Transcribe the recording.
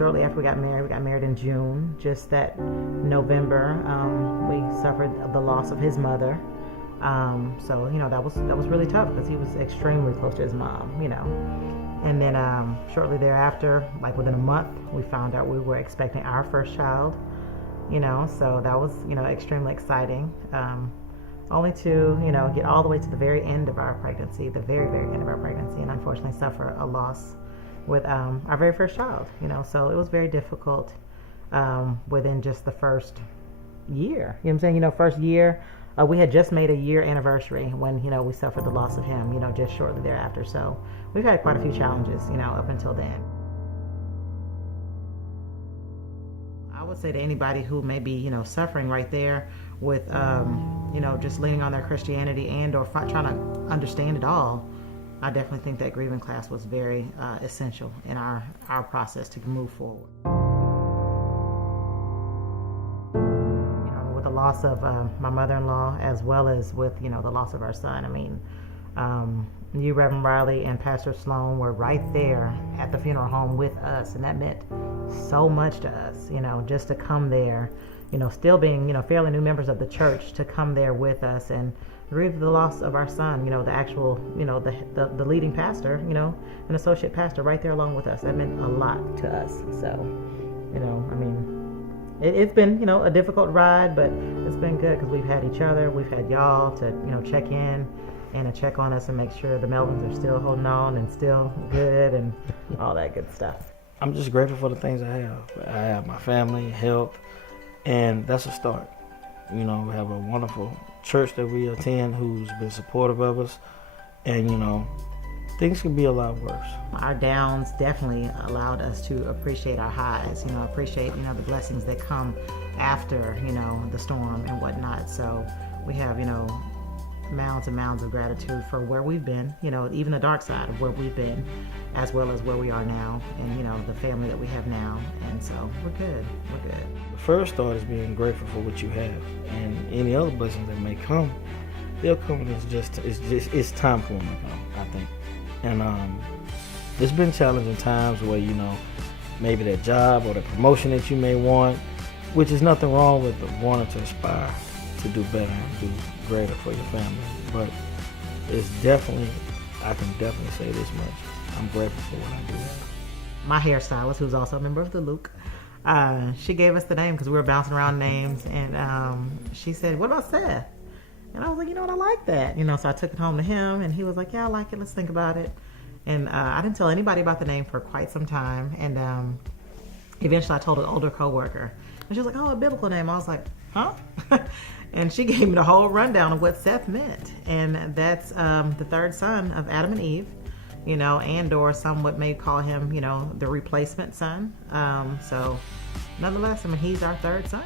shortly after we got married in June. Just that November, we suffered the loss of his mother. So that was really tough because he was extremely close to his mom. And then shortly thereafter, like within a month, we found out we were expecting our first child. So that was extremely exciting. Only to get all the way to the very end of our pregnancy, the very end of our pregnancy, and unfortunately suffer a loss with our very first child. So it was very difficult within just the first year. You know what I'm saying? First year, we had just made a year anniversary when we suffered the loss of him. Just shortly thereafter. So we've had quite a few challenges. Up until then. I would say to anybody who may be suffering right there with just leaning on their Christianity and or trying to understand it all, I definitely think that grieving class was very essential in our process to move forward. With the loss of my mother-in-law, as well as with the loss of our son. I mean, you, Reverend Riley, and Pastor Sloan were right there at the funeral home with us, and that meant so much to us. Just to come there, still being fairly new members of the church, to come there with us and grieve the loss of our son. The actual the leading pastor, an associate pastor, right there along with us. That meant a lot to us. So, I mean, it's been a difficult ride, but it's been good because we've had each other, we've had y'all to check in and to check on us and make sure the Melvins are still holding on and still good and all that good stuff. I'm just grateful for the things I have. I have my family, health, and that's a start. We have a wonderful church that we attend who's been supportive of us, and things can be a lot worse. Our downs definitely allowed us to appreciate our highs, appreciate the blessings that come after the storm and whatnot. So we have mounds and mounds of gratitude for where we've been, even the dark side of where we've been, as well as where we are now, and the family that we have now. And so we're good. The first thought is being grateful for what you have, and any other blessings that may come, they'll come. It's time for them to come, I think. And there's been challenging times where maybe that job or the promotion that you may want, which is nothing wrong with wanting to aspire to do better and do greater for your family. But it's I can definitely say this much. I'm grateful for what I do have. My hairstylist, who's also a member of the Luke, she gave us the name because we were bouncing around names, and she said, "What about Seth?" And I was like, I like that. So I took it home to him, and he was like, "Yeah, I like it. Let's think about it." And I didn't tell anybody about the name for quite some time, and eventually I told an older coworker, and she was like, "Oh, a biblical name." I was like, "Huh?" And she gave me the whole rundown of what Seth meant. And that's the third son of Adam and Eve, and or some may call him, the replacement son. So nonetheless, he's our third son.